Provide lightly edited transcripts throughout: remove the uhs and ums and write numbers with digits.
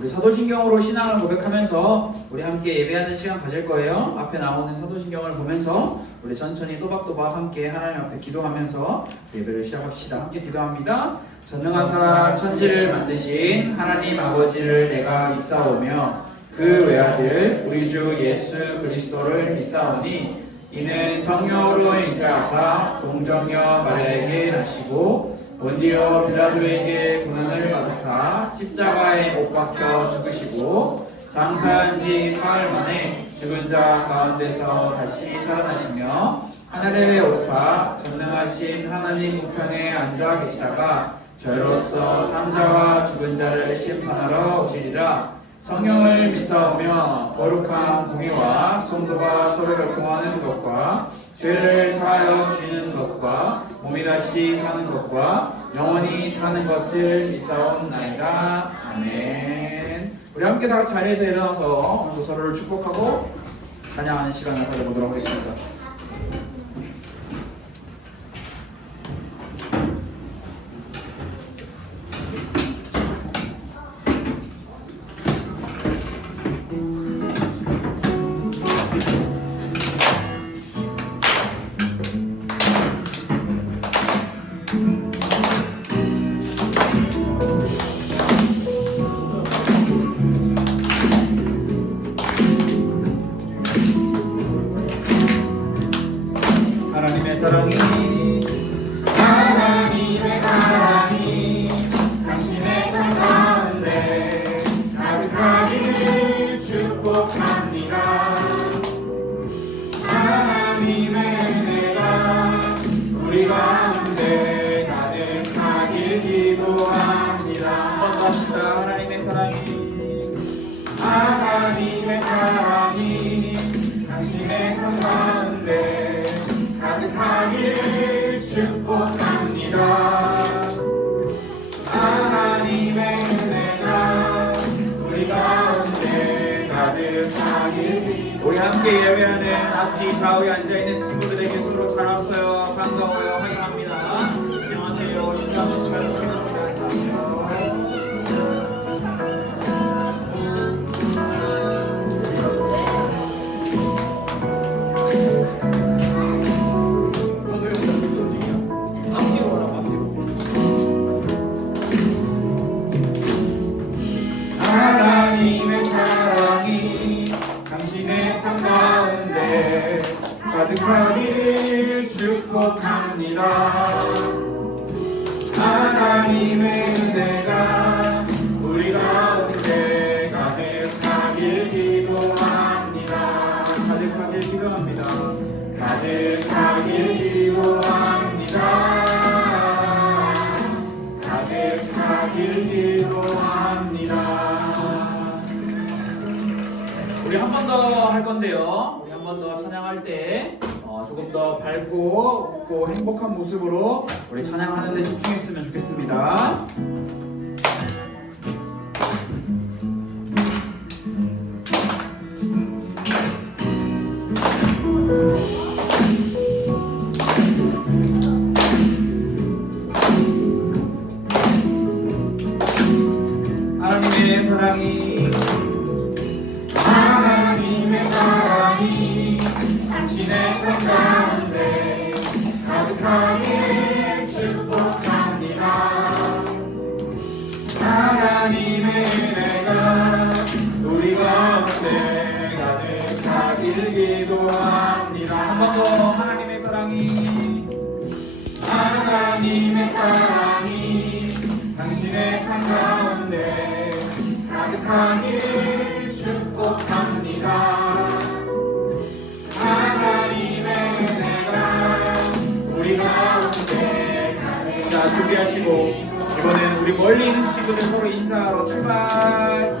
우리 사도신경으로 신앙을 고백하면서 우리 함께 예배하는 시간 가질 거예요. 앞에 나오는 사도신경을 보면서 우리 천천히 또박또박 함께 하나님 앞에 기도하면서 예배를 시작합시다. 함께 기도합니다. 전능하사 천지를 만드신 하나님 아버지를 내가 믿사오며 그 외아들 우리 주 예수 그리스도를 믿사오니 이는 성령으로 잉태하사 동정녀 마리아에게 나시고 본디오 빌라도에게 고난을 받으사 십자가에 못 박혀 죽으시고 장사한 지 사흘 만에 죽은 자 가운데서 다시 살아나시며 하늘에 오사 전능하신 하나님 우편에 앉아 계시다가 저희로서 산자와 죽은 자를 심판하러 오시리라. 성령을 믿사오며 거룩한 공의와 성도가 서로 결통하는 것과 죄를 사하여 주시는 것과 몸이 다시 사는 것과 영원히 사는 것을 믿사옵나이다. 아멘. 우리 함께 다 같이 자리에서 일어나서 오늘도 서로를 축복하고 찬양하는 시간을 가져보도록 하겠습니다. 하나님의 사랑이 당신의 삶 가운데 가득하기를 축복합니다. 하나님의 은혜가 우리 가운데 가득하길 기도합니다. 한번 더 합시다. 하나님의 사랑이 당신의 삶 가운데 가득하기를 축복합니다. 하나님의 은혜가 우리 가운데 가득하길. 우리 함께 예배하는 앞뒤 좌우에 앉아있는 친구들에게 서로 잘 왔어요, 반가워요, 환영합니다. 안녕하세요. 인사하면서 잘 보겠습니다. 하나님의 사랑이 당신의 삶 가운데 가득하기를 축복합니다. 하나님의 은혜가 우리 가운데 가득하길 기도합니다. 가득하길 기도합니다. 가득하길 기도합니다. 가득하길 기도합니다. 우리 한 번 더 할 건데요. 우리 한 번 더 찬양할 때 조금 더 밝고 웃고 행복한 모습으로 우리 찬양하는 데 집중했으면 좋겠습니다. 하나님의 사랑이 당신의 삶 가운데 가득하길 축복합니다. 하나님의 은혜가 우리 가운데 가득하길 기도합니다. 한 번 더. 하나님의 사랑이 당신의 삶 가운데 가득하길 축복합니다. 하나님의 은혜가 우리 가운데 가득. 자, 준비하시고 이번엔 우리 멀리 있는 친구들 서로 인사하러 출발.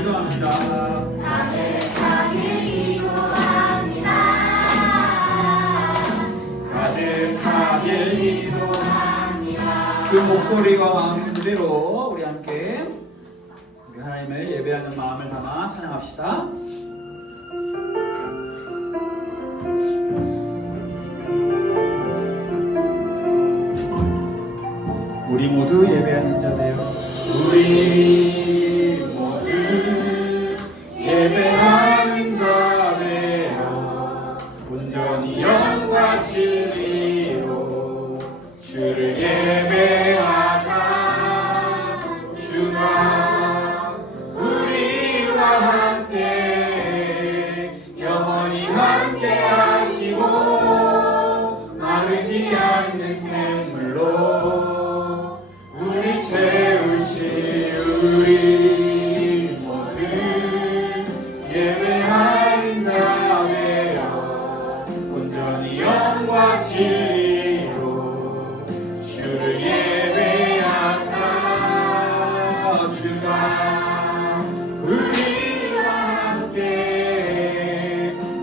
기도합니다. 가득하게 기도합니다. 가득하게 기도합니다. 그 목소리와 마음 그대로 우리 함께 우리 하나님을 예배하는 마음을 담아 찬양합시다. 우리 모두 예배하는 자 되어 우리 모두 예배하는 자 되어 온전히 영과 진리로 주를 예배하자. 주가 우리와 함께 영원히 함께 하시고 마르지 않는 샘물로 우리 채우시. 우리 모두 예배하는 자 되어 온전히 영과 진리로 주를 예배하자. 주가 우리와 함께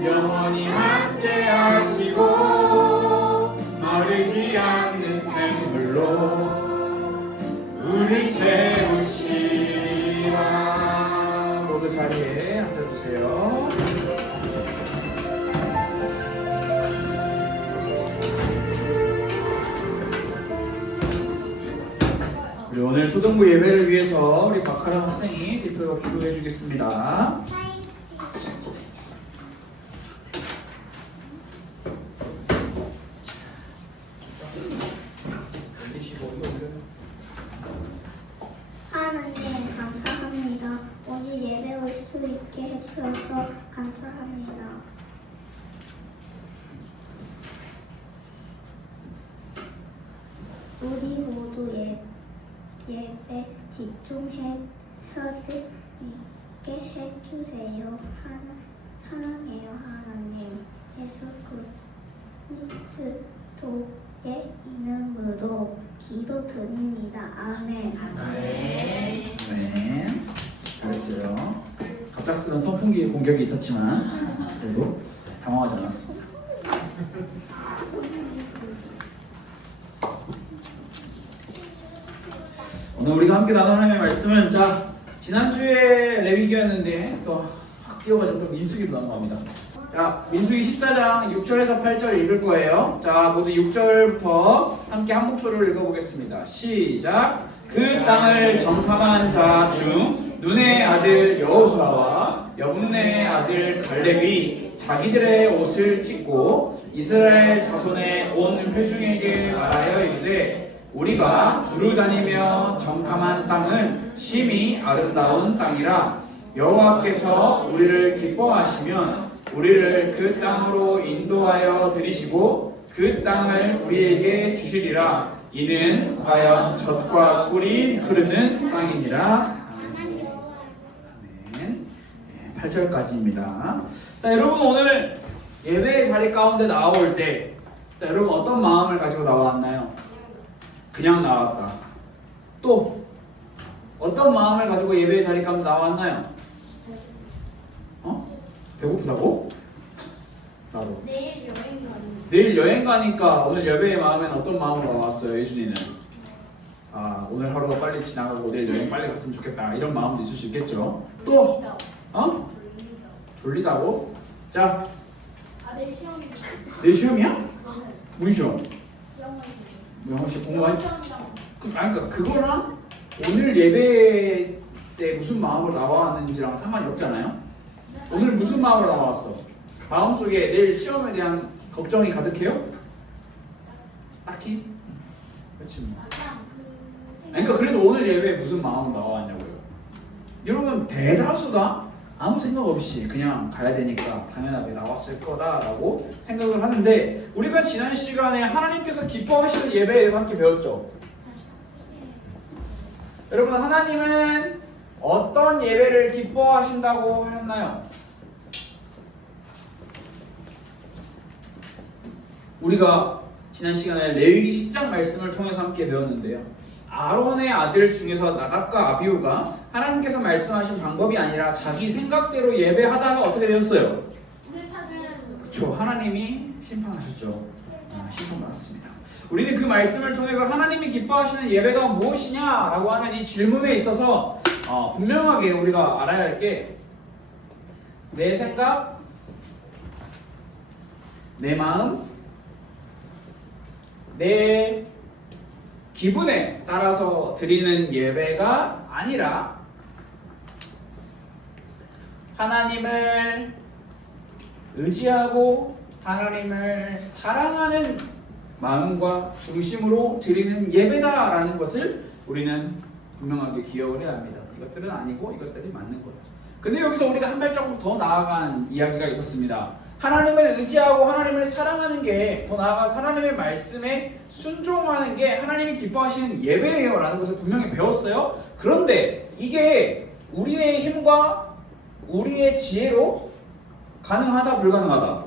영원히 함께 하시고 마르지 않는 샘물로 우리 채우시라. 모두 자리에 앉아주세요. 우리 오늘 초등부 예배를 위해서 우리 박하람 학생이 대표로 기도해 주겠습니다. 하나님 감사합니다. 오늘 예배 올 수 있게 해주셔서 감사합니다. 우리 모두 예배 집중해서 있게 해주세요. 사랑해요 하나님. 예수 그리스도의 이름으로 기도드립니다. 아멘. 네, 잘했어요. 갑작스러운 선풍기 공격이 있었지만 그래도 당황하지 않았습니다. 오늘 우리가 함께 나눈 하나님의 말씀은 지난주에 레위기였는데 또 뛰어가지고 또 민수기로 넘어갑니다. 민수기 14장 6절에서 8절 읽을 거예요. 모두 6절부터 함께 한 목소리로 읽어보겠습니다. 시작. 그 땅을 정탐한 자 중 눈의 아들 여호수아와 여분네의 아들 갈렙이 자기들의 옷을 찢고 이스라엘 자손의 온 회중에게 말하여 이르되 우리가 두루 다니며 정탐한 땅은 심히 아름다운 땅이라 여호와께서 우리를 기뻐하시면 우리를 그 땅으로 인도하여 들이시고 그 땅을 우리에게 주시리라. 이는 과연 젖과 꿀이 흐르는 땅이니라. 아멘. 8절까지입니다. 여러분 오늘 예배의 자리 가운데 나올 때 여러분 어떤 마음을 가지고 나왔나요? 그냥 나왔다. 또 어떤 마음을 가지고 예배의 자리 가운데 나왔나요? 배고프다고? 나도. 내일 여행 가니까 오늘 예배의 마음에는 어떤 마음으로 나왔어요, 예준이는? 오늘 하루가 빨리 지나가고 내일 여행 빨리 갔으면 좋겠다. 이런 마음도 있을 수 있겠죠. 또? 졸리다고? 내일 시험이다. 내일 시험이야? 무슨 시험? 영어 시험 공부하니? 그러니까 그거랑 오늘 예배 때 무슨 마음으로 나왔는지랑 상관이 없잖아요. 오늘 무슨 마음으로 나왔어? 마음속에 내일 시험에 대한 걱정이 가득해요? 딱히? 그렇지 뭐. 그러니까 그래서 오늘 예배에 무슨 마음으로 나왔냐고요. 여러분 대다수가 아무 생각 없이 그냥 가야 되니까 당연하게 나왔을 거다라고 생각을 하는데 우리가 지난 시간에 하나님께서 기뻐하시는 예배에 대해서 함께 배웠죠. 여러분 하나님은 어떤 예배를 기뻐하신다고 하셨나요? 우리가 지난 시간에 레위기 10장 말씀을 통해서 함께 배웠는데요. 아론의 아들 중에서 나답과 아비후가 하나님께서 말씀하신 방법이 아니라 자기 생각대로 예배하다가 어떻게 되었어요? 그렇죠. 하나님이 심판하셨죠. 심판받았습니다. 우리는 그 말씀을 통해서 하나님이 기뻐하시는 예배가 무엇이냐라고 하는 이 질문에 있어서 분명하게 우리가 알아야 할 게 내 생각, 내 마음, 내 기분에 따라서 드리는 예배가 아니라 하나님을 의지하고 하나님을 사랑하는 마음과 중심으로 드리는 예배다라는 것을 우리는 분명하게 기억을 해야 합니다. 이것들은 아니고 이것들이 맞는 거예요. 근데 여기서 우리가 한 발자국 더 나아간 이야기가 있었습니다. 하나님을 의지하고 하나님을 사랑하는 게 더 나아가 하나님의 말씀에 순종하는 게 하나님이 기뻐하시는 예배예요 라는 것을 분명히 배웠어요. 그런데 이게 우리의 힘과 우리의 지혜로 가능하다 불가능하다?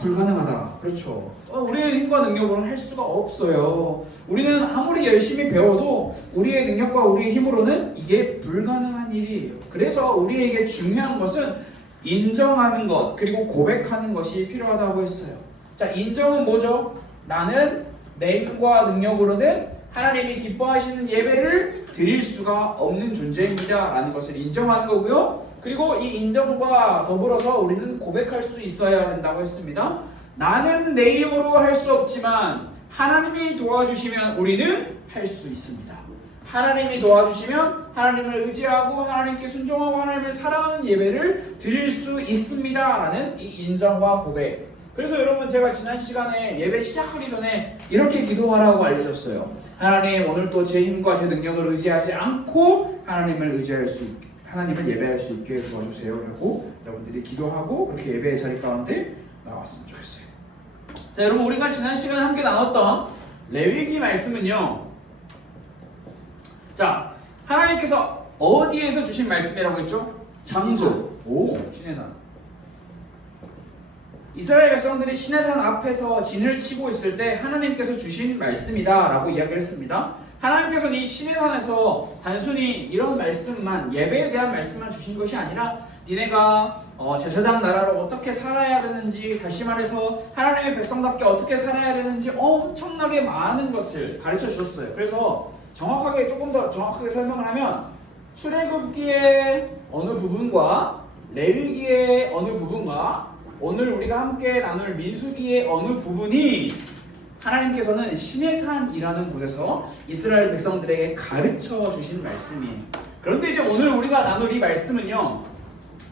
불가능하다. 그렇죠. 우리의 힘과 능력으로는 할 수가 없어요. 우리는 아무리 열심히 배워도 우리의 능력과 우리의 힘으로는 이게 불가능한 일이에요. 그래서 우리에게 중요한 것은 인정하는 것 그리고 고백하는 것이 필요하다고 했어요. 자, 인정은 뭐죠? 나는 내 힘과 능력으로는 하나님이 기뻐하시는 예배를 드릴 수가 없는 존재입니다 라는 것을 인정하는 거고요. 그리고 이 인정과 더불어서 우리는 고백할 수 있어야 된다고 했습니다. 나는 내 힘으로 할 수 없지만 하나님이 도와주시면 우리는 할 수 있습니다. 하나님이 도와주시면 하나님을 의지하고 하나님께 순종하고 하나님을 사랑하는 예배를 드릴 수 있습니다 라는 이 인정과 고백. 그래서 여러분 제가 지난 시간에 예배 시작하기 전에 이렇게 기도하라고 알려줬어요. 하나님 오늘도 제 힘과 제 능력을 의지하지 않고 하나님을 의지할 수 있게 하나님을 예배할 수 있게 도와주세요 라고 여러분들이 기도하고 그렇게 예배의 자리 가운데 나왔으면 좋겠어요. 자, 여러분 우리가 지난 시간에 함께 나눴던 레위기 말씀은요, 자, 하나님께서 어디에서 주신 말씀이라고 했죠? 장소. 시내산. 이스라엘 백성들이 시내산 앞에서 진을 치고 있을 때 하나님께서 주신 말씀이다 라고 이야기를 했습니다. 하나님께서는 이 시내산에서 단순히 이런 말씀만, 예배에 대한 말씀만 주신 것이 아니라 니네가 제사장 나라로 어떻게 살아야 되는지, 다시 말해서 하나님의 백성답게 어떻게 살아야 되는지 엄청나게 많은 것을 가르쳐 주셨어요. 그래서 조금 더 정확하게 설명을 하면 출애굽기의 어느 부분과 레위기의 어느 부분과 오늘 우리가 함께 나눌 민수기의 어느 부분이 하나님께서는 시내산이라는 곳에서 이스라엘 백성들에게 가르쳐 주신 말씀이에요. 그런데 이제 오늘 우리가 나눌 이 말씀은요,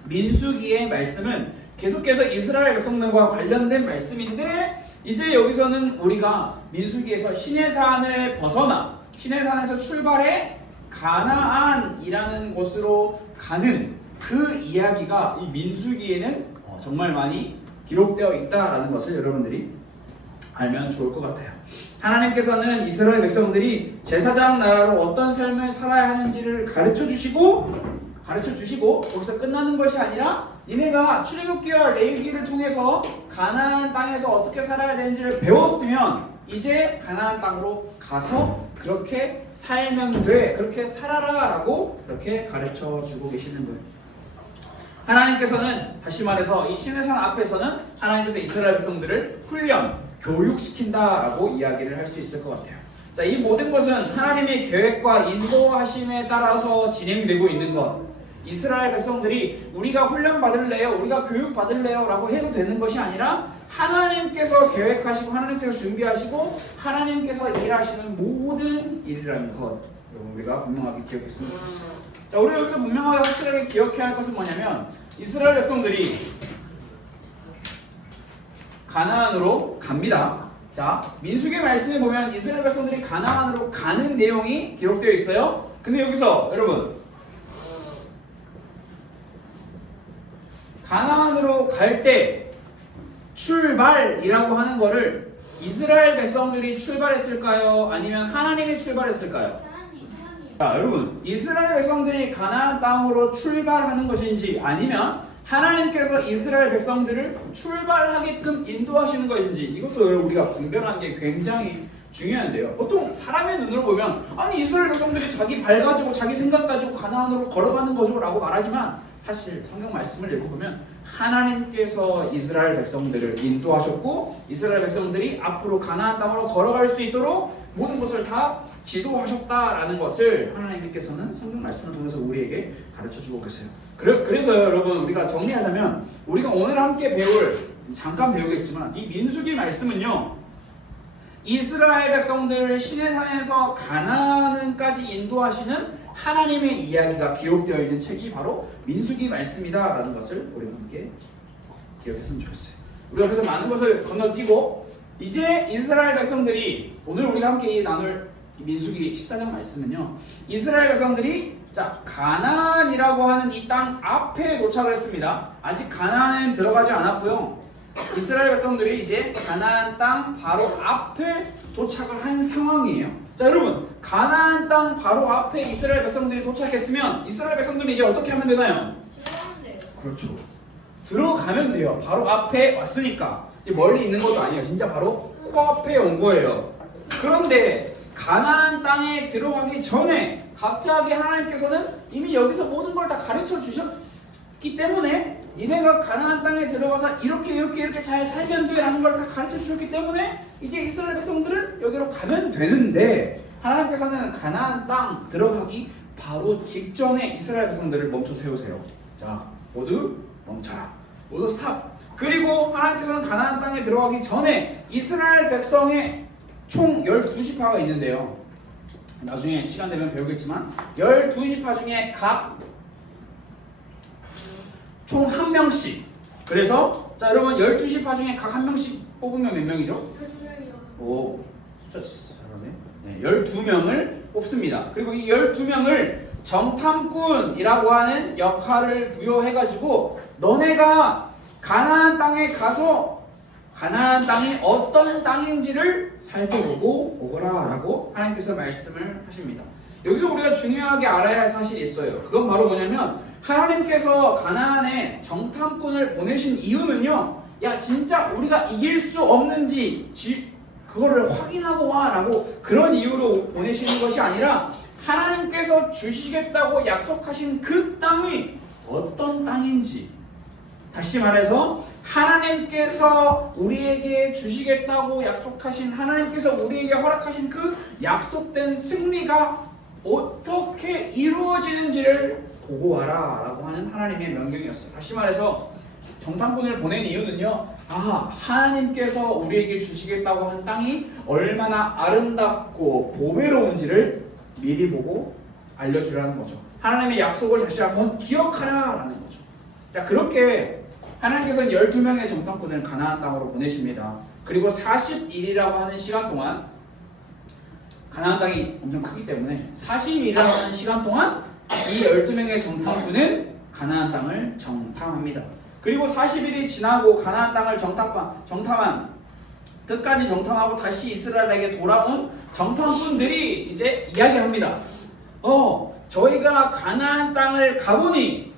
민수기의 말씀은 계속해서 이스라엘 백성들과 관련된 말씀인데, 이제 여기서는 우리가 민수기에서 시내산을 벗어나 시내산에서 출발해 가나안이라는 곳으로 가는 그 이야기가 이 민수기에는 정말 많이 기록되어 있다라는 것을 여러분들이 알면 좋을 것 같아요. 하나님께서는 이스라엘 백성들이 제사장 나라로 어떤 삶을 살아야 하는지를 가르쳐 주시고 거기서 끝나는 것이 아니라 니네가 출애굽기와 레위기를 통해서 가나안 땅에서 어떻게 살아야 되는지를 배웠으면 이제 가나안 땅으로 가서 그렇게 살면 돼, 그렇게 살아라 라고 그렇게 가르쳐 주고 계시는 거예요. 하나님께서는 다시 말해서 이 시내산 앞에서는 하나님께서 이스라엘 백성들을 훈련, 교육시킨다라고 이야기를 할 수 있을 것 같아요. 자, 이 모든 것은 하나님의 계획과 인도하심에 따라서 진행되고 있는 것. 이스라엘 백성들이 우리가 훈련 받을래요, 우리가 교육 받을래요 라고 해도 되는 것이 아니라 하나님께서 계획하시고 하나님께서 준비하시고 하나님께서 일하시는 모든 일이라는 것, 여러분 우리가 분명하게 기억했으면 좋겠습니다. 자, 우리가 여기서 분명하게 확실하게 기억해야 할 것은 뭐냐면 이스라엘 백성들이 가나안으로 갑니다. 자, 민수기 말씀에 보면 이스라엘 백성들이 가나안으로 가는 내용이 기록되어 있어요. 근데 여기서 여러분 가나안으로 갈 때 출발이라고 하는 거를 이스라엘 백성들이 출발했을까요? 아니면 하나님이 출발했을까요? 자, 여러분 이스라엘 백성들이 가나안 땅으로 출발하는 것인지 아니면 하나님께서 이스라엘 백성들을 출발하게끔 인도하시는 것인지, 이것도 우리가 분별하는 게 굉장히 중요한데요. 보통 사람의 눈으로 보면 아니 이스라엘 백성들이 자기 발 가지고 자기 생각 가지고 가나안으로 걸어가는 거죠 라고 말하지만 사실 성경 말씀을 읽어보면 하나님께서 이스라엘 백성들을 인도하셨고 이스라엘 백성들이 앞으로 가나안 땅으로 걸어갈 수 있도록 모든 것을 다 지도하셨다라는 것을 하나님께서는 성경 말씀을 통해서 우리에게 가르쳐주고 계세요. 그래서 여러분 우리가 정리하자면 우리가 오늘 함께 잠깐 배우겠지만 이 민수기 말씀은요 이스라엘 백성들을 시내산에서 가나안까지 인도하시는 하나님의 이야기가 기록되어 있는 책이 바로 민수기 말씀이다라는 것을 우리가 함께 기억했으면 좋겠어요. 우리가 그래서 많은 것을 건너뛰고 이제 이스라엘 백성들이 오늘 우리가 함께 나눌 민수기 14장 말씀은요 이스라엘 백성들이 가나안이라고 하는 이 땅 앞에 도착을 했습니다. 아직 가나안에 들어가지 않았고요. 이스라엘 백성들이 이제 가나안 땅 바로 앞에 도착을 한 상황이에요. 자 여러분 가나안 땅 바로 앞에 이스라엘 백성들이 도착했으면 이스라엘 백성들이 이제 어떻게 하면 되나요? 들어가면 돼요. 그렇죠. 들어가면 돼요. 바로 앞에 왔으니까. 멀리 있는 것도 아니에요. 진짜 바로 코앞에 온 거예요. 그런데 가나안 땅에 들어가기 전에 갑자기 하나님께서는 이미 여기서 모든 걸 다 가르쳐 주셨기 때문에 니네가 가나안 땅에 들어가서 이렇게 잘 살면 돼 라는 걸 다 가르쳐 주셨기 때문에 이제 이스라엘 백성들은 여기로 가면 되는데 하나님께서는 가나안 땅 들어가기 바로 직전에 이스라엘 백성들을 멈춰 세우세요. 자 모두 멈춰라. 모두 스탑. 그리고 하나님께서는 가나안 땅에 들어가기 전에 이스라엘 백성의 총 12지파가 있는데요. 나중에 시간 되면 배우겠지만 12지파 중에 각 총 한 명씩. 그래서 자 여러분 12지파 중에 각 한 명씩 뽑으면 몇 명이죠? 오 숫자 잘하네. 12명을 뽑습니다. 그리고 이 12명을 정탐꾼이라고 하는 역할을 부여해가지고 너네가 가나안 땅에 가서 가나안 땅이 어떤 땅인지를 살펴보고 오거라 라고 하나님께서 말씀을 하십니다. 여기서 우리가 중요하게 알아야 할 사실이 있어요. 그건 바로 뭐냐면 하나님께서 가나안에 정탐꾼을 보내신 이유는요 야 진짜 우리가 이길 수 없는지 그거를 확인하고 와 라고 그런 이유로 보내시는 것이 아니라 하나님께서 주시겠다고 약속하신 그 땅이 어떤 땅인지, 다시 말해서 하나님께서 우리에게 주시겠다고 약속하신, 하나님께서 우리에게 허락하신 그 약속된 승리가 어떻게 이루어지는지를 보고 와라 라고 하는 하나님의 명령이었어요. 다시 말해서 정탐꾼을 보낸 이유는요, 하나님께서 우리에게 주시겠다고 한 땅이 얼마나 아름답고 보배로운지를 미리 보고 알려주라는 거죠. 하나님의 약속을 다시 한번 기억하라 라는 거죠. 자, 그렇게 하나님께서는 12명의 정탐꾼을 가나안 땅으로 보내십니다. 그리고 40일이라고 하는 시간 동안, 가나안 땅이 엄청 크기 때문에 40일이라고 하는 시간 동안 이 12명의 정탐꾼은 가나안 땅을 정탐합니다. 그리고 40일이 지나고 가나안 땅을 정탐한 끝까지 정탐하고 다시 이스라엘에게 돌아온 정탐꾼들이 이제 이야기합니다. 저희가 가나안 땅을 가보니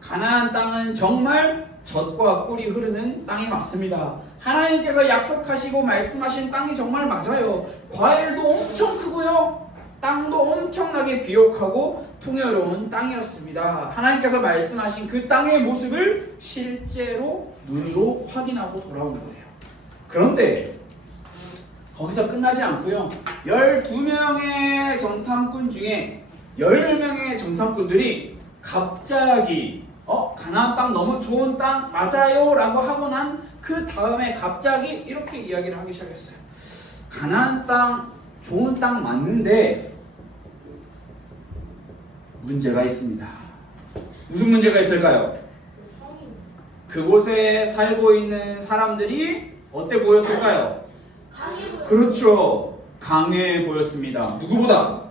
가나안 땅은 정말 젖과 꿀이 흐르는 땅이 맞습니다. 하나님께서 약속하시고 말씀하신 땅이 정말 맞아요. 과일도 엄청 크고요, 땅도 엄청나게 비옥하고 풍요로운 땅이었습니다. 하나님께서 말씀하신 그 땅의 모습을 실제로 눈으로 확인하고 돌아오는 거예요. 그런데 거기서 끝나지 않고요, 12명의 정탐꾼 중에 10명의 정탐꾼들이 갑자기 가나안 땅 너무 좋은 땅 맞아요 라고 하고 난 그 다음에 갑자기 이렇게 이야기를 하기 시작했어요. 가나안 땅 좋은 땅 맞는데 문제가 있습니다. 무슨 문제가 있을까요? 그곳에 살고 있는 사람들이 어때 보였을까요? 그렇죠, 강해 보였습니다. 누구보다?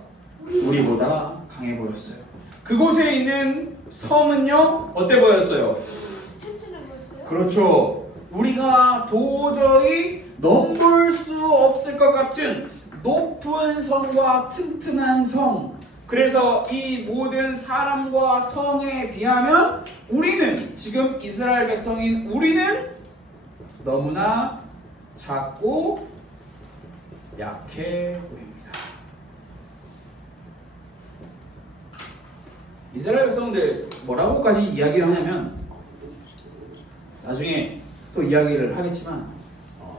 우리보다 강해 보였어요. 그곳에 있는 섬은요 어때 보였어요? 튼튼해 보였어요? 그렇죠, 우리가 도저히 넘볼 수 없을 것 같은 높은 성과 튼튼한 성. 그래서 이 모든 사람과 성에 비하면 우리는, 지금 이스라엘 백성인 우리는 너무나 작고 약해 보입니다. 이스라엘 백성들 뭐라고까지 이야기를 하냐면 나중에 또 이야기를 하겠지만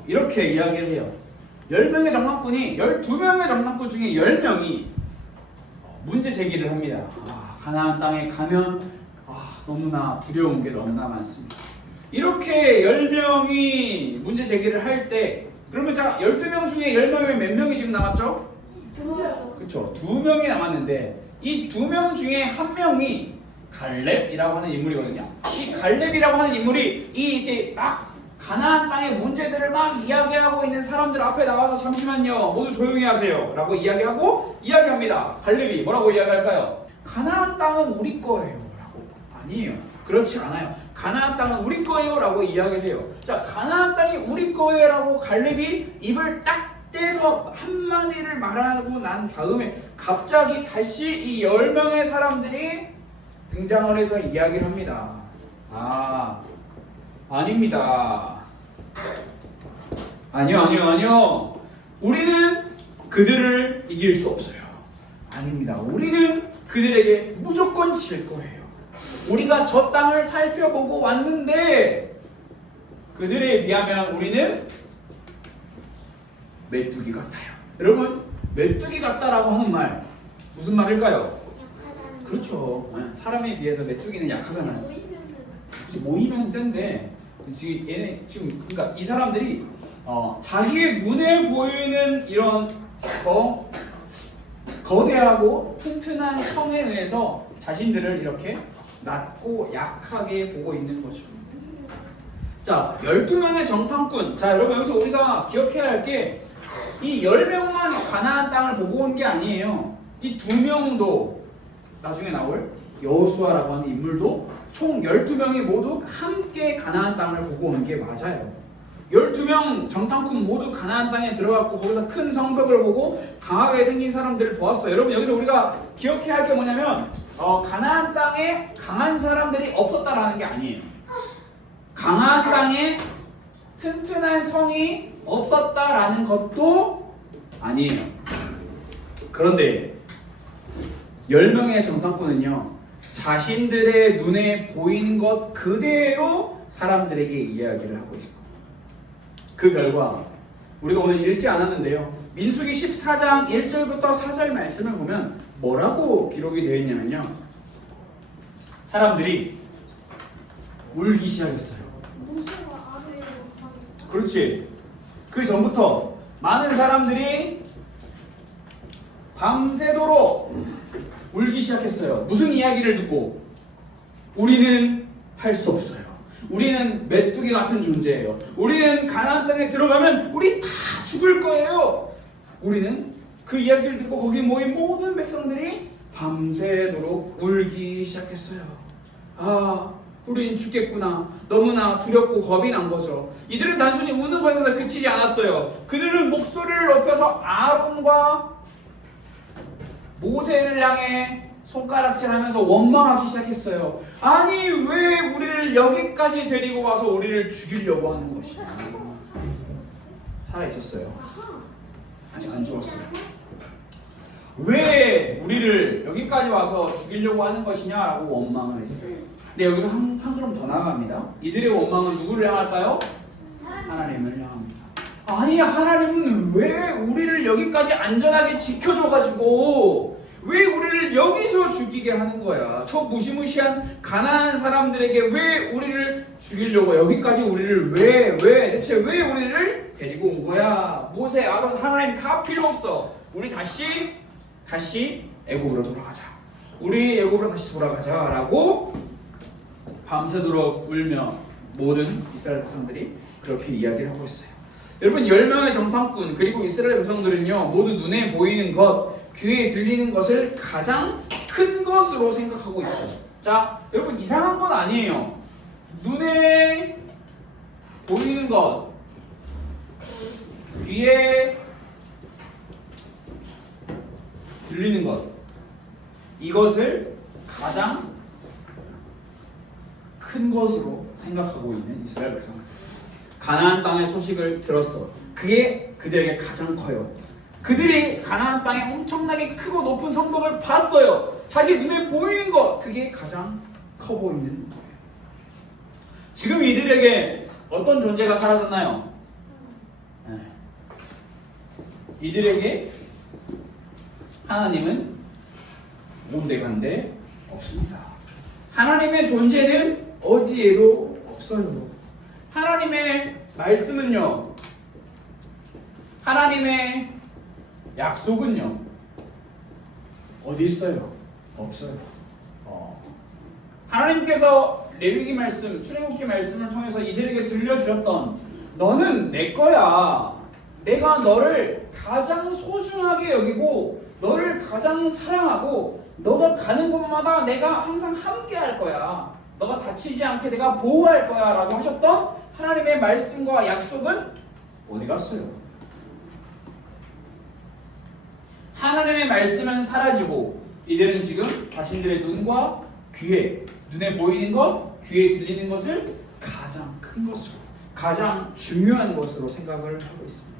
이렇게 이야기를 해요. 10명의 장막군이 12명의 장막군 중에 10명이 문제 제기를 합니다. 가나안 땅에 가면 너무나 두려운 게 너무나 많습니다. 이렇게 10명이 문제 제기를 할 때 그러면 자 12명 중에 10명이면 몇 명이 지금 남았죠? 2명. 그렇죠. 2명이 남았는데 이 2명 중에 한 명이 갈렙이라고 하는 인물이거든요. 이 갈렙이라고 하는 인물이 이제 막 가나안 땅의 문제들을 막 이야기하고 있는 사람들 앞에 나와서 잠시만요, 모두 조용히 하세요 라고 이야기합니다. 갈렙이 뭐라고 이야기할까요? 가나안 땅은 우리 거예요 라고. 아니에요. 그렇지 않아요. 가나안 땅은 우리 거예요 라고 이야기를 해요. 자, 가나안 땅이 우리 거예요 라고 갈렙이 입을 딱 떼서 한마디를 말하고 난 다음에 갑자기 다시 이 10명의 사람들이 등장을 해서 이야기를 합니다. 아닙니다. 아니요. 우리는 그들을 이길 수 없어요. 아닙니다. 우리는 그들에게 무조건 질 거예요. 우리가 저 땅을 살펴보고 왔는데 그들에 비하면 우리는 메뚜기 같아요. 여러분, 메뚜기 같다라고 하는 말 무슨 말일까요? 약하다는 그렇죠. 사람에 비해서 메뚜기는 약하잖아요. 모이면 센데 지금 그러니까 이 사람들이 자기의 눈에 보이는 이런 거대하고 튼튼한 성에 의해서 자신들을 이렇게 낮고 약하게 보고 있는 거죠. 자, 12명의 정탐꾼. 자, 여러분 여기서 우리가 기억해야 할 게 이 10명만 가나안 땅을 보고 온 게 아니에요. 이 2명도 나중에 나올 여호수아라고 하는 인물도 총 12명이 모두 함께 가나안 땅을 보고 오는 게 맞아요. 12명 정탐꾼 모두 가나안 땅에 들어갔고 거기서 큰 성벽을 보고 강하게 생긴 사람들을 보았어요. 여러분 여기서 우리가 기억해야 할 게 뭐냐면 가나안 땅에 강한 사람들이 없었다라는 게 아니에요. 가나안 땅에 튼튼한 성이 없었다라는 것도 아니에요. 그런데 10명의 정탐꾼은요, 자신들의 눈에 보이는 것 그대로 사람들에게 이야기를 하고 있고, 그 결과 우리가 오늘 읽지 않았는데요, 민수기 14장 1절부터 4절 말씀을 보면 뭐라고 기록이 되어 있냐면요, 사람들이 울기 시작했어요. 그렇지. 그 전부터 많은 사람들이 밤새도록 울기 시작했어요. 무슨 이야기를 듣고? 우리는 할 수 없어요. 우리는 메뚜기 같은 존재예요. 우리는 가나안 땅에 들어가면 우리 다 죽을 거예요. 우리는 그 이야기를 듣고 거기 모인 모든 백성들이 밤새도록 울기 시작했어요. 우린 죽겠구나. 너무나 두렵고 겁이 난 거죠. 이들은 단순히 우는 것에서 그치지 않았어요. 그들은 목소리를 높여서 아론과 모세를 향해 손가락질하면서 원망하기 시작했어요. 아니, 왜 우리를 여기까지 데리고 와서 우리를 죽이려고 하는 것이냐. 살아있었어요. 아직 안 죽었어요. 왜 우리를 여기까지 와서 죽이려고 하는 것이냐라고 원망을 했어요. 근데 여기서 한 걸음 더 나아갑니다. 이들의 원망은 누구를 향할까요? 하나님을 향합니다. 아니, 하나님은 왜 우리를 여기까지 안전하게 지켜줘가지고 왜 우리를 여기서 죽이게 하는 거야? 저 무시무시한 가난한 사람들에게 왜 우리를 죽이려고 여기까지 우리를 대체 왜 우리를 데리고 온 거야? 모세, 아론, 하나님 다 필요 없어. 우리 다시 애굽으로 돌아가자. 우리 애굽으로 다시 돌아가자라고 밤새도록 울며 모든 이스라엘 백성들이 그렇게 이야기를 하고 있어요. 여러분, 10명의 정탐꾼 그리고 이스라엘 백성들은요, 모두 눈에 보이는 것, 귀에 들리는 것을 가장 큰 것으로 생각하고 있죠. 자, 여러분, 이상한 건 아니에요. 눈에 보이는 것, 귀에 들리는 것, 이것을 가장 큰 것으로 생각하고 있는 이스라엘 백성들. 가나안 땅의 소식을 들었어. 그게 그들에게 가장 커요. 그들이 가나안 땅에 엄청나게 크고 높은 성벽을 봤어요. 자기 눈에 보이는 것, 그게 가장 커 보이는 거예요. 지금 이들에게 어떤 존재가 사라졌나요? 네. 이들에게 하나님은 온데간데 없습니다. 하나님의 존재는 어디에도 없어요. 하나님의 말씀은요, 하나님의 약속은요, 어디 있어요? 없어요. 하나님께서 레위기 말씀, 출애굽기 말씀을 통해서 이들에게 들려주셨던 너는 내 거야. 내가 너를 가장 소중하게 여기고 너를 가장 사랑하고 너가 가는 곳마다 내가 항상 함께 할 거야. 너가 다치지 않게 내가 보호할 거야 라고 하셨던 하나님의 말씀과 약속은 어디 갔어요? 하나님의 말씀은 사라지고 이들은 지금 자신들의 눈과 귀에, 눈에 보이는 것, 귀에 들리는 것을 가장 큰 것으로, 가장 중요한 것으로 생각을 하고 있습니다.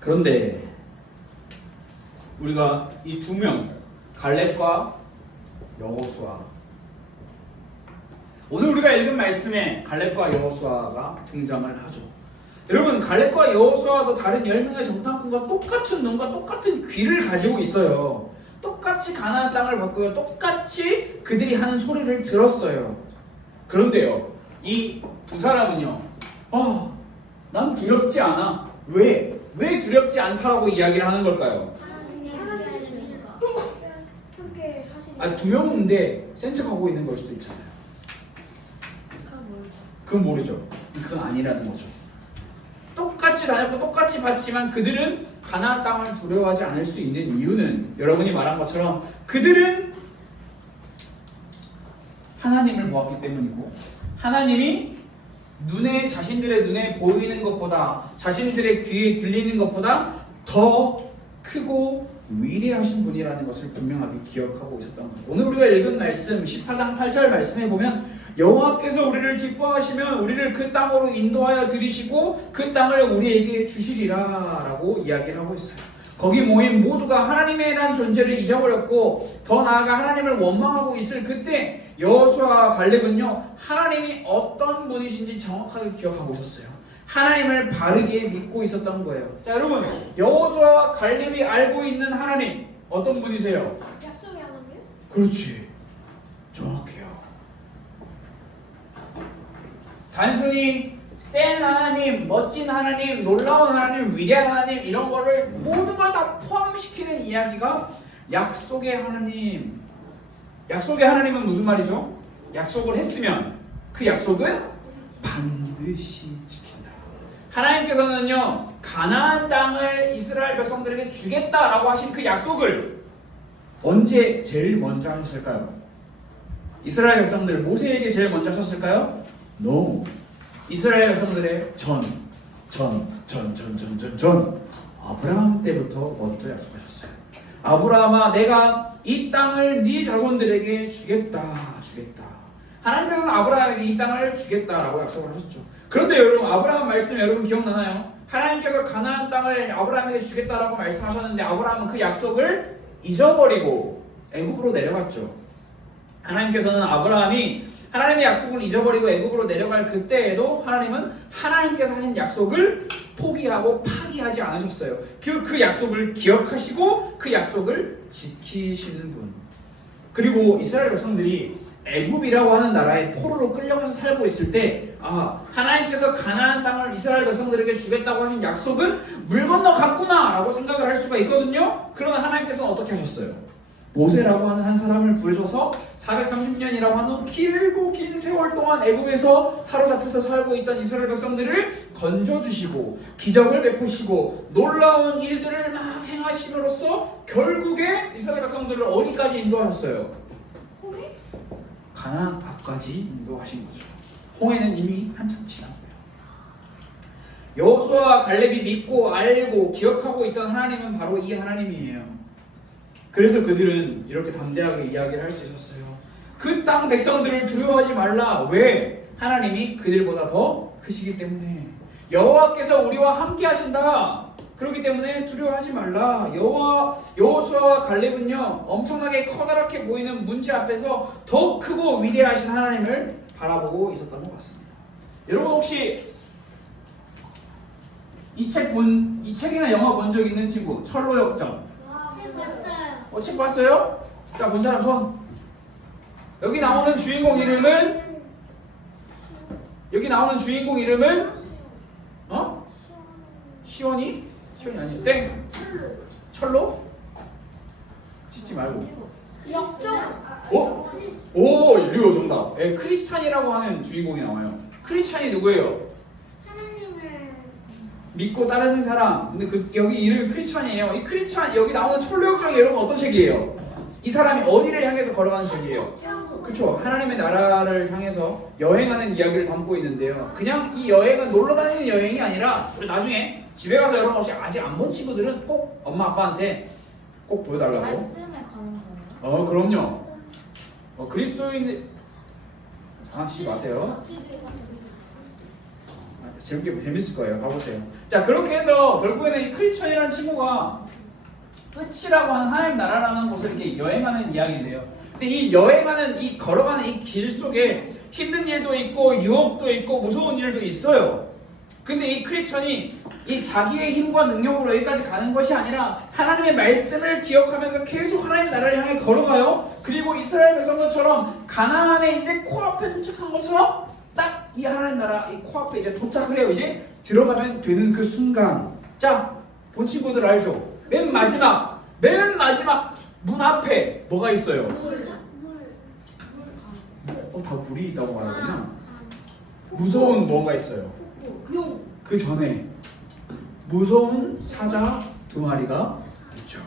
그런데 우리가 이 두 명, 갈렙과 여호수아, 오늘 우리가 읽은 말씀에 갈렙과 여호수아가 등장을 하죠. 여러분, 갈렙과 여호수아도 다른 10명의 정탐꾼과 똑같은 눈과 똑같은 귀를 가지고 있어요. 똑같이 가나안 땅을 봤고요. 똑같이 그들이 하는 소리를 들었어요. 그런데요, 이 두 사람은요, 난 두렵지 않아. 왜 두렵지 않다라고 이야기를 하는 걸까요? 함께 하시는. 두려운데 센 척하고 있는 걸 수도 있잖아요. 그건 모르죠. 그건 아니라는 거죠. 똑같이 다녔고 똑같이 봤지만 그들은 가나안 땅을 두려워하지 않을 수 있는 이유는 여러분이 말한 것처럼 그들은 하나님을 보았기 때문이고, 하나님이 자신들의 눈에 보이는 것보다, 자신들의 귀에 들리는 것보다 더 크고 위대하신 분이라는 것을 분명하게 기억하고 있었던 거죠. 오늘 우리가 읽은 말씀 14장 8절 말씀에 보면 여호와께서 우리를 기뻐하시면 우리를 그 땅으로 인도하여 들이시고 그 땅을 우리에게 주시리라 라고 이야기를 하고 있어요. 거기 모인 모두가 하나님이라는 존재를 잊어버렸고 더 나아가 하나님을 원망하고 있을 그때 여호수아와 갈렙은요, 하나님이 어떤 분이신지 정확하게 기억하고 있었어요. 하나님을 바르게 믿고 있었던 거예요. 자, 여러분, 여호수아와 갈렙이 알고 있는 하나님 어떤 분이세요? 약속이 하나님? 그렇지, 정확해요. 단순히 센 하나님, 멋진 하나님, 놀라운 하나님, 위대한 하나님, 이런 거를 모든 걸 다 포함시키는 이야기가 약속의 하나님. 약속의 하나님은 무슨 말이죠? 약속을 했으면 그 약속은 반드시 지킨다. 하나님께서는요, 가나안 땅을 이스라엘 백성들에게 주겠다라고 하신 그 약속을 언제 제일 먼저 하셨을까요? 이스라엘 백성들 모세에게 제일 먼저 하셨을까요? No. 이스라엘 백성들의 전 아브라함 때부터 먼저 약속하셨어요. 아브라함아, 내가 이 땅을 네 자손들에게 주겠다. 하나님께서는 아브라함에게 이 땅을 주겠다라고 약속을 하셨죠. 그런데 여러분, 아브라함 말씀 여러분 기억나나요? 하나님께서 가나안 땅을 아브라함에게 주겠다라고 말씀하셨는데 아브라함은 그 약속을 잊어버리고 애굽으로 내려갔죠. 하나님께서는 아브라함이 하나님의 약속을 잊어버리고 애굽으로 내려갈 그때에도 하나님은 하나님께서 하신 약속을 포기하고 파기하지 않으셨어요. 그 약속을 기억하시고 그 약속을 지키시는 분. 그리고 이스라엘 백성들이 애굽이라고 하는 나라에 포로로 끌려가서 살고 있을 때 하나님께서 가나안 땅을 이스라엘 백성들에게 주겠다고 하신 약속은 물 건너갔구나 라고 생각을 할 수가 있거든요. 그러나 하나님께서는 어떻게 하셨어요? 모세라고 하는 한 사람을 부르셔서 430년이라고 하는 길고 긴 세월 동안 애굽에서 사로잡혀서 살고 있던 이스라엘 백성들을 건져주시고 기적을 베푸시고 놀라운 일들을 막 행하심으로써 결국에 이스라엘 백성들을 어디까지 인도하셨어요? 홍해? 가나안 앞까지 인도하신 거죠. 홍해는 이미 한참 지난 거예요. 여호수아와 갈렙이 믿고 알고 기억하고 있던 하나님은 바로 이 하나님이에요. 그래서 그들은 이렇게 담대하게 이야기를 할 수 있었어요. 그 땅 백성들을 두려워하지 말라. 왜? 하나님이 그들보다 더 크시기 때문에. 여호와께서 우리와 함께 하신다. 그렇기 때문에 두려워하지 말라. 여호수아와 갈렙은요 엄청나게 커다랗게 보이는 문제 앞에서 더 크고 위대하신 하나님을 바라보고 있었던 것 같습니다. 여러분 혹시 이 책이나 영화 본 적 있는 친구? 철로 역정. 책 봤어요. 책 봤어요? 자, 본 사람 손. 여기 나오는 주인공 이름은 시원이? 시원이 아니 땡. 철로? 짓지 말고. 역정. 오, 리오 정답. 크리스찬이라고 하는 주인공이 나와요. 크리스찬이 누구예요? 하나님을 믿고 따르는 사람. 근데 여기 이름이 크리스찬이에요. 이 크리스찬 여기 나오는 철로역정이 여러분 어떤 책이에요? 이 사람이 어디를 향해서 걸어가는 책이에요? 그렇죠. 하나님의 나라를 향해서 여행하는 이야기를 담고 있는데요. 그냥 이 여행은 놀러 다니는 여행이 아니라 우리 나중에 집에 가서 여러분 혹시 아직 안 본 친구들은 꼭 엄마 아빠한테 꼭 보여달라고. 말씀에 관한 거예요? 그럼요. 그리스도인 장난치지 마세요. 재밌을 거예요. 가보세요. 자, 그렇게 해서 결국에는 이 크리스천이라는 친구가 끝이라고 하는 하나님 나라라는 곳을 이렇게 여행하는 이야기인데요. 근데 이 여행하는 이 걸어가는 이 길 속에 힘든 일도 있고 유혹도 있고 무서운 일도 있어요. 근데 이 크리스천이 이 자기의 힘과 능력으로 여기까지 가는 것이 아니라 하나님의 말씀을 기억하면서 계속 하나님 나라를 향해 걸어가요. 그리고 이스라엘 백성들처럼 가나안에 이제 코앞에 도착한 것처럼 딱 이 하나님 나라 이 코앞에 이제 도착을 해요. 이제 들어가면 되는 그 순간. 자, 본 친구들 알죠? 맨 마지막 문 앞에 뭐가 있어요? 다 물이 있다고 말하거든요. 무서운 뭔가 있어요. 그 전에 무서운 사자 2마리가 있죠.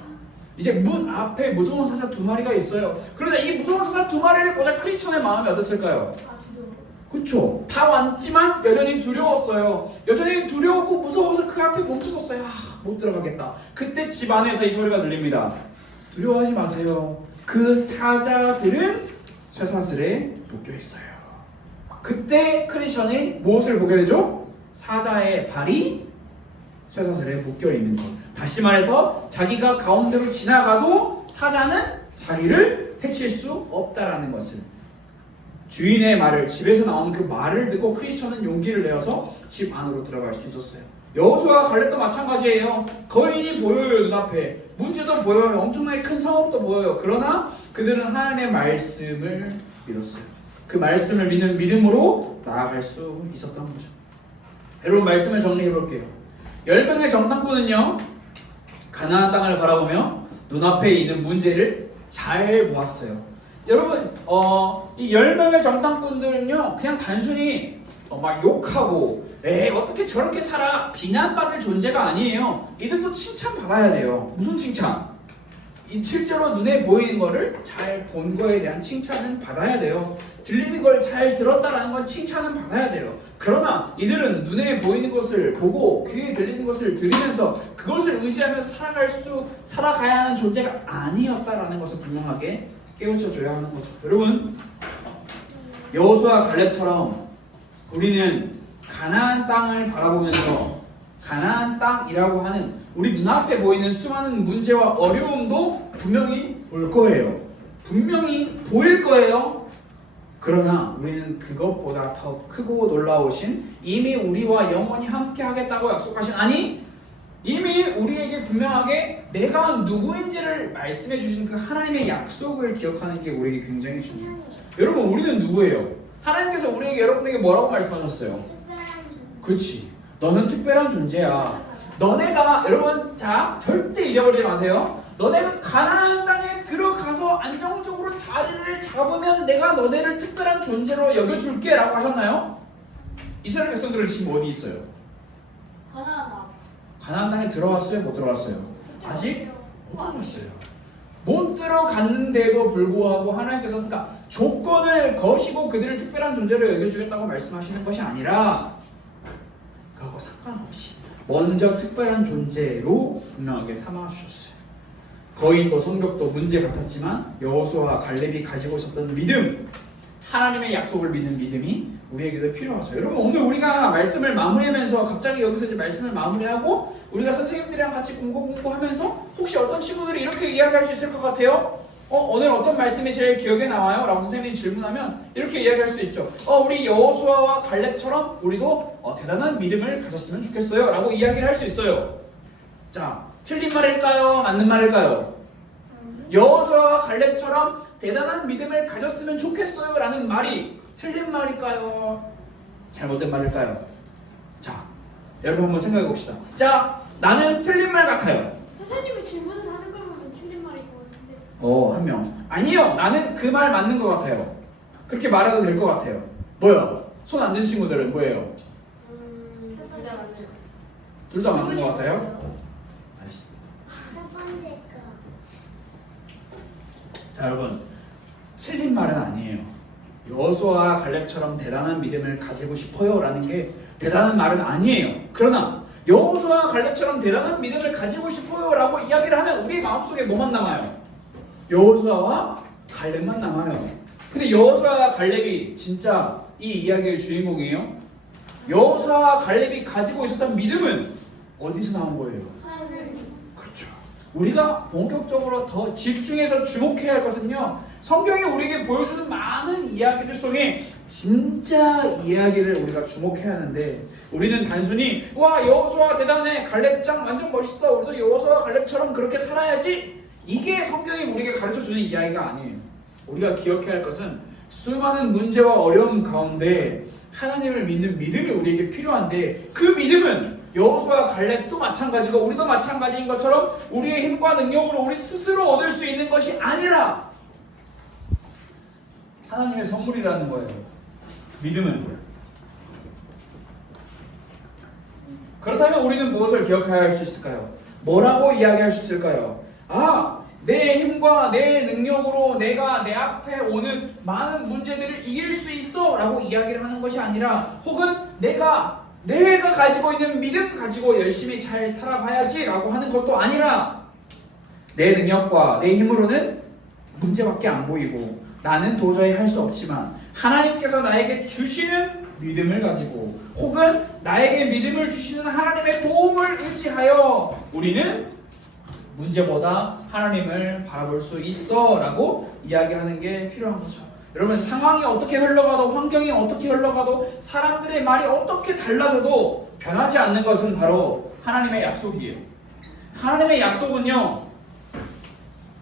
이제 문 앞에 무서운 사자 2마리가 있어요. 그런데 이 무서운 사자 2마리를 보자 크리스천의 마음이 어땠을까요? 그쵸? 다 왔지만 여전히 두려웠어요. 여전히 두려웠고 무서워서 그 앞에 멈춰섰어요. 못 들어가겠다. 그때 집 안에서 이 소리가 들립니다. 두려워하지 마세요. 그 사자들은 쇠사슬에 묶여 있어요. 그때 크리스천이 무엇을 보게 되죠? 사자의 발이 쇠사슬에 묶여 있는 것. 다시 말해서 자기가 가운데로 지나가도 사자는 자기를 해칠 수 없다라는 것을. 주인의 말을, 집에서 나오는 그 말을 듣고 크리스천은 용기를 내어서 집 안으로 들어갈 수 있었어요. 여호수아와 갈렙도 마찬가지예요. 거인이 보여요. 눈앞에 문제도 보여요. 엄청나게 큰 상업도 보여요. 그러나 그들은 하나님의 말씀을 믿었어요. 그 말씀을 믿는 믿음으로 나아갈 수 있었던 거죠. 여러분, 말씀을 정리해 볼게요. 10명의 정탐꾼은요 가나안 땅을 바라보며 눈앞에 있는 문제를 잘 보았어요. 여러분, 이 10명의 정탐꾼들은요 그냥 단순히 막 욕하고 어떻게 저렇게 살아 비난받을 존재가 아니에요. 이들도 칭찬받아야 돼요. 무슨 칭찬? 이 실제로 눈에 보이는 거를 잘 본 거에 대한 칭찬은 받아야 돼요. 들리는 걸 잘 들었다라는 건 칭찬은 받아야 돼요. 그러나 이들은 눈에 보이는 것을 보고 귀에 들리는 것을 들으면서 그것을 의지하며 살아가야 하는 존재가 아니었다라는 것을 분명하게 깨우쳐줘야 하는 거죠. 여러분, 여호수아 갈렙처럼 우리는 가나안 땅을 바라보면서 가나안 땅이라고 하는 우리 눈앞에 보이는 수많은 문제와 어려움도 분명히 볼 거예요. 분명히 보일 거예요. 그러나 우리는 그것보다 더 크고 놀라우신 이미 우리와 영원히 함께 하겠다고 약속하신, 아니 이미 우리에게 분명하게 내가 누구인지를 말씀해 주신 그 하나님의 약속을 기억하는 게 우리에게 굉장히 중요해요. 여러분, 우리는 누구예요? 하나님께서 여러분에게 뭐라고 말씀하셨어요? 그렇지, 너는 특별한 존재야. 너네가, 여러분, 자, 절대 잊어버리지 마세요. 너네가 가나안 땅에 들어가서 안정적으로 자리를 잡으면 내가 너네를 특별한 존재로 여겨줄게 라고 하셨나요? 이스라엘 백성들은 지금 어디 있어요? 가나안 땅에 들어왔어요? 못 들어왔어요? 아직 못 들어갔어요. 못 들어갔는데도 불구하고 하나님께서 그러니까 조건을 거시고 그들을 특별한 존재로 여겨주겠다고 말씀하시는 것이 아니라 그거하고 상관없이 먼저 특별한 존재로 분명하게 삼아주셨어요. 거인도 성벽도 문제 같았지만 여호수아와 갈렙이 가지고 있었던 믿음, 하나님의 약속을 믿는 믿음이 우리에게도 필요하죠. 여러분 오늘 우리가 말씀을 마무리하면서 갑자기 여기서 이제 말씀을 마무리하고 우리가 선생님들이랑 같이 공부하면서 혹시 어떤 친구들이 이렇게 이야기할 수 있을 것 같아요? 오늘 어떤 말씀이 제일 기억에 나와요? 라고 선생님이 질문하면 이렇게 이야기할 수 있죠. 우리 여호수아와 갈렙처럼 우리도 대단한 믿음을 가졌으면 좋겠어요 라고 이야기를 할 수 있어요. 자, 틀린 말일까요? 맞는 말일까요? 여호수아와 갈렙처럼 대단한 믿음을 가졌으면 좋겠어요 라는 말이 틀린 말일까요? 잘못된 말일까요? 자, 여러분 한번 생각해 봅시다. 자, 나는 틀린 말 같아요. 선생님이 질문을 하는 걸 보면 틀린 말일 것 같은데. 한 명. 아니요, 나는 그 말 맞는 것 같아요. 그렇게 말해도 될 것 같아요. 뭐요? 손 안 든 친구들은 뭐예요? 둘다 맞는. 둘 다 맞는 것 같아요? 첫 번째 거. 자, 여러분 틀린 말은 아니에요. 여호수아와 갈렙처럼 대단한 믿음을 가지고 싶어요 라는 게 대단한 말은 아니에요. 그러나 여호수아와 갈렙처럼 대단한 믿음을 가지고 싶어요 라고 이야기를 하면 우리 마음속에 뭐만 남아요? 여호수아와 갈렙만 남아요. 근데 여호수아와 갈렙이 진짜 이 이야기의 주인공이에요? 여호수아와 갈렙이 가지고 있었던 믿음은 어디서 나온 거예요? 그렇죠. 우리가 본격적으로 더 집중해서 주목해야 할 것은요, 성경이 우리에게 보여주는 많은 이야기들 속에 진짜 이야기를 우리가 주목해야 하는데, 우리는 단순히 와 여호수아 대단해, 갈렙장 완전 멋있어, 우리도 여호수아 갈렙처럼 그렇게 살아야지, 이게 성경이 우리에게 가르쳐주는 이야기가 아니에요. 우리가 기억해야 할 것은 수많은 문제와 어려움 가운데 하나님을 믿는 믿음이 우리에게 필요한데, 그 믿음은 여호수아와 갈렙도 마찬가지고 우리도 마찬가지인 것처럼 우리의 힘과 능력으로 우리 스스로 얻을 수 있는 것이 아니라 하나님의 선물이라는 거예요. 믿음은. 그렇다면 우리는 무엇을 기억해야 할 수 있을까요? 뭐라고 이야기할 수 있을까요? 내 힘과 내 능력으로 내가 내 앞에 오는 많은 문제들을 이길 수 있어 라고 이야기를 하는 것이 아니라, 혹은 내가 가지고 있는 믿음 가지고 열심히 잘 살아봐야지 라고 하는 것도 아니라, 내 능력과 내 힘으로는 문제밖에 안 보이고 나는 도저히 할 수 없지만 하나님께서 나에게 주시는 믿음을 가지고, 혹은 나에게 믿음을 주시는 하나님의 도움을 의지하여 우리는 문제보다 하나님을 바라볼 수 있어 라고 이야기하는 게 필요한 거죠. 여러분, 상황이 어떻게 흘러가도, 환경이 어떻게 흘러가도, 사람들의 말이 어떻게 달라져도 변하지 않는 것은 바로 하나님의 약속이에요. 하나님의 약속은요,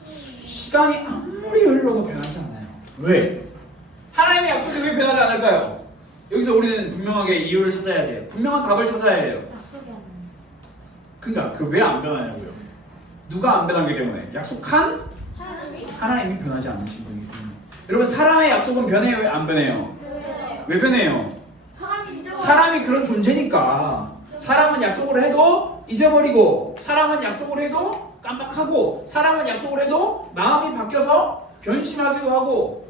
시간이 아무리 흘러도 변하지 않아요. 왜? 하나님의 약속이 왜 변하지 않을까요? 여기서 우리는 분명하게 이유를 찾아야 돼요. 분명한 답을 찾아야 해요. 약속이 안 돼. 그러니까 그 왜 안 변하냐고요. 누가 안 변하기 때문에? 약속한 하나님이 변하지 않으신 분이기 때문에. 여러분, 사람의 약속은 변해요? 왜 안 변해요? 왜 변해요? 사람이 그런 존재니까. 사람은 약속을 해도 잊어버리고, 사람은 약속을 해도 깜빡하고, 사람은 약속을 해도 마음이 바뀌어서 변심하기도 하고,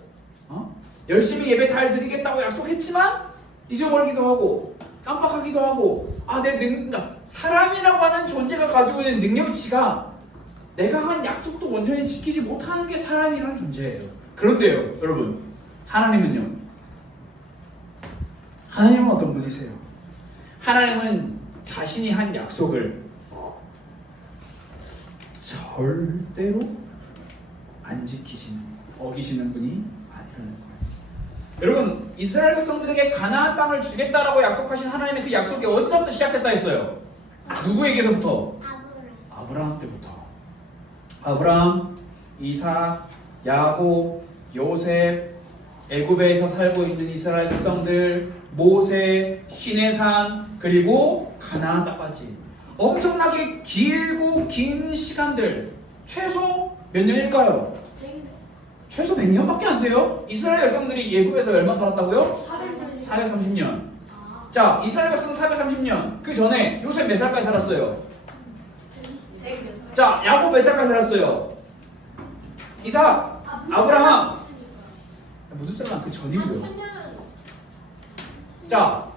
열심히 예배 잘 드리겠다고 약속했지만 잊어버리기도 하고 깜빡하기도 하고, 그러니까 사람이라고 하는 존재가 가지고 있는 능력치가 내가 한 약속도 온전히 지키지 못하는 게 사람이라는 존재예요. 그런데요, 여러분, 하나님은요, 하나님은 어떤 분이세요? 하나님은 자신이 한 약속을 절대로 안 지키시는, 어기시는 분이 아니라는 거예요. 여러분, 이스라엘 백성들에게 가나안 땅을 주겠다라고 약속하신 하나님의 그 약속이 어디서부터 시작됐다 했어요? 누구에게서부터? 아브라함 때부터. 아브라함, 이삭, 야곱, 요셉, 애굽에서 살고 있는 이스라엘 백성들, 모세, 시내산, 그리고 가나안 땅까지 엄청나게 길고 긴 시간들, 최소 몇 년일까요? 최소 100년밖에 안 돼요. 이스라엘 백성들이 애굽에서 얼마 살았다고요? 430년. 자, 이스라엘 백성 430년. 그 전에 요셉 몇 살까지 살았어요? 자, 야곱 몇 살까지 살았어요? 이삭, 아브라함. 무슨 살만 그 전이고요. 자,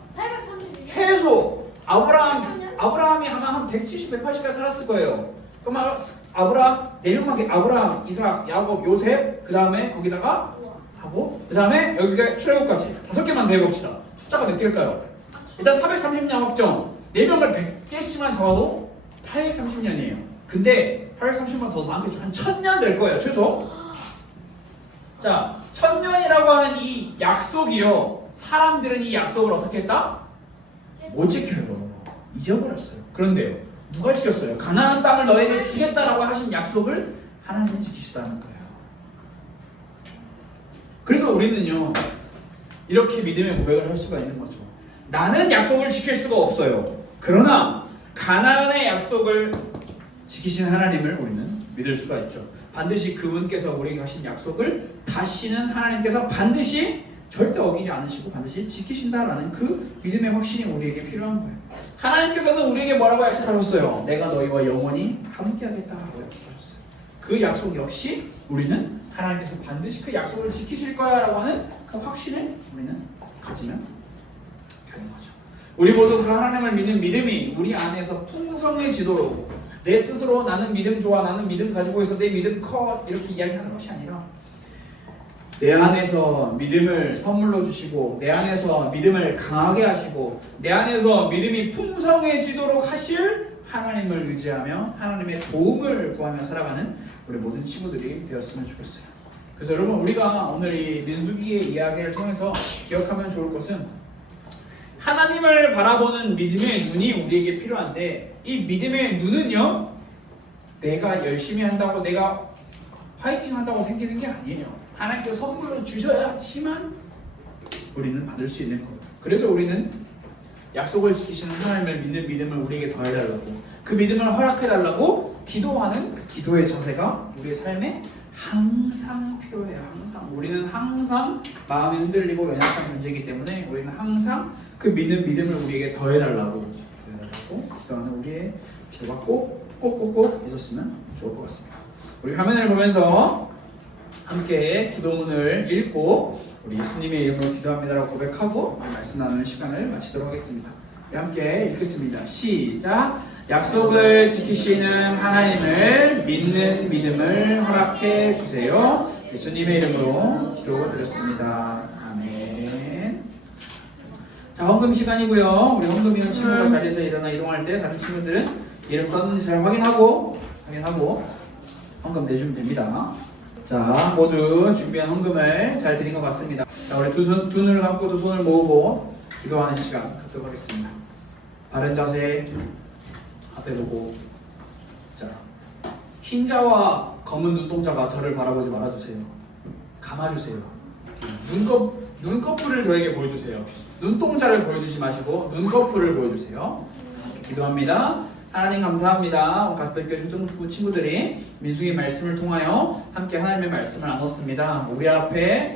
최소 아브라함이 아마 한 170, 180까지 살았을 거예요. 그럼 아브라함, 4명만, 아브라함, 이삭, 야곱, 요셉, 그 다음에 거기다가 하고 그 다음에 여기가 출애굽까지 5개만 더 해봅시다. 숫자가 몇 개일까요? 일단 430년 확정 4명을 100개씩만 적어도 830년이에요. 근데 830년 더 많겠죠. 한 1000년 될 거예요 최소. 자 1000년이라고 하는 이 약속이요, 사람들은 이 약속을 어떻게 했다? 못 지켜요. 잊어버렸어요. 그런데요, 누가 지켰어요? 가나안 땅을 너희에게 주겠다라고 하신 약속을 하나님이 지키시다는 거예요. 그래서 우리는요 이렇게 믿음의 고백을 할 수가 있는 거죠. 나는 약속을 지킬 수가 없어요. 그러나 가나안의 약속을 지키신 하나님을 우리는 믿을 수가 있죠. 반드시 그분께서 우리에게 하신 약속을 다시는 하나님께서 반드시 절대 어기지 않으시고 반드시 지키신다라는 그 믿음의 확신이 우리에게 필요한 거예요. 하나님께서는 우리에게 뭐라고 약속하셨어요? 내가 너희와 영원히 함께하겠다라고 약속하셨어요. 그 약속 역시 우리는 하나님께서 반드시 그 약속을 지키실 거야라고 하는 그 확신을 우리는 가지면 되는 거죠. 우리 모두 그 하나님을 믿는 믿음이 우리 안에서 풍성해지도록, 내 스스로 나는 믿음 좋아, 나는 믿음 가지고 있어, 내 믿음 커 이렇게 이야기하는 것이 아니라 내 안에서 믿음을 선물로 주시고 내 안에서 믿음을 강하게 하시고 내 안에서 믿음이 풍성해지도록 하실 하나님을 의지하며 하나님의 도움을 구하며 살아가는 우리 모든 친구들이 되었으면 좋겠어요. 그래서 여러분, 우리가 오늘 이 민수기의 이야기를 통해서 기억하면 좋을 것은 하나님을 바라보는 믿음의 눈이 우리에게 필요한데, 이 믿음의 눈은요 내가 열심히 한다고, 내가 화이팅 한다고 생기는 게 아니에요. 하나님께서 선물로 주셔야지만 우리는 받을 수 있는 겁니다. 그래서 우리는 약속을 지키시는 하나님을 믿는 믿음을 우리에게 더해달라고, 그 믿음을 허락해달라고 기도하는 그 기도의 자세가 우리의 삶에 항상 필요해요. 항상 우리는 항상 마음이 흔들리고 연약한 존재이기 때문에 우리는 항상 그 믿는 믿음을 우리에게 더해달라고 기도하는 우리의 기도가 꼭 있었으면 좋을 것 같습니다. 우리 화면을 보면서 함께 기도문을 읽고 우리 예수님의 이름으로 기도합니다라고 고백하고 말씀 나누는 시간을 마치도록 하겠습니다. 함께 읽겠습니다. 시작. 약속을 지키시는 하나님을 믿는 믿음을 허락해 주세요. 예수님의 이름으로 기도드렸습니다. 아멘. 자, 헌금 시간이고요. 우리 헌금 있는 친구가 자리에서 일어나 이동할 때 다른 친구들은 이름 썼는지 잘 확인하고 헌금 내주면 됩니다. 자, 모두 준비한 헌금을 잘 드린 것 같습니다. 자, 우리 두 눈을 감고 두 손을 모으고 기도하는 시간 갖도록 하겠습니다. 바른 자세, 앞에 보고. 자, 흰자와 검은 눈동자가 저를 바라보지 말아주세요. 감아주세요. 눈꺼풀을 저에게 보여주세요. 눈동자를 보여주지 마시고 눈꺼풀을 보여주세요. 기도합니다. 하나님 감사합니다. 가스펠교회 초등부 친구들이 민수기 말씀을 통하여 함께 하나님의 말씀을 나눴습니다. 우리 앞에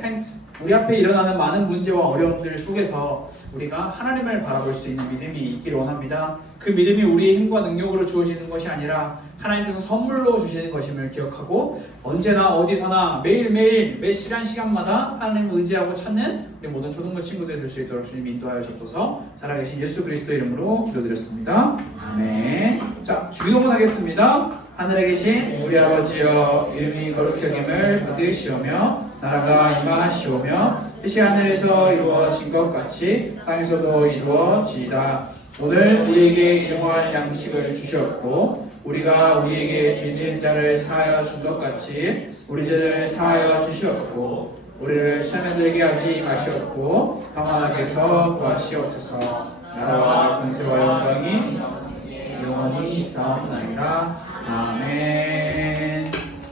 일어나는 많은 문제와 어려움들 속에서 우리가 하나님을 바라볼 수 있는 믿음이 있기를 원합니다. 그 믿음이 우리의 힘과 능력으로 주어지는 것이 아니라 하나님께서 선물로 주시는 것임을 기억하고 언제나 어디서나 매일매일 매 시간마다 하나님을 의지하고 찾는 우리 모든 초등부 친구들이 될 수 있도록 주님 인도하여 주옵소서. 살아계신 예수 그리스도 이름으로 기도드렸습니다. 아멘. 자, 주기도문 하겠습니다. 하늘에 계신 우리 아버지여, 이름이 거룩히 여김을 받으시오며 나라가 임하시오며 뜻이 하늘에서 이루어진 것 같이 땅에서도 이루어지이다. 오늘 우리에게 일용할 양식을 주셨고 우리가 우리에게 죄 지은 자를 사하여 준 것 같이 우리 죄를 사하여 주시었고 우리를 시험에 들게 하지 마시었고 평안하게서 구하시옵소서. 나라와 권세와 영광이 영원히 있사옵나이다. 아멘.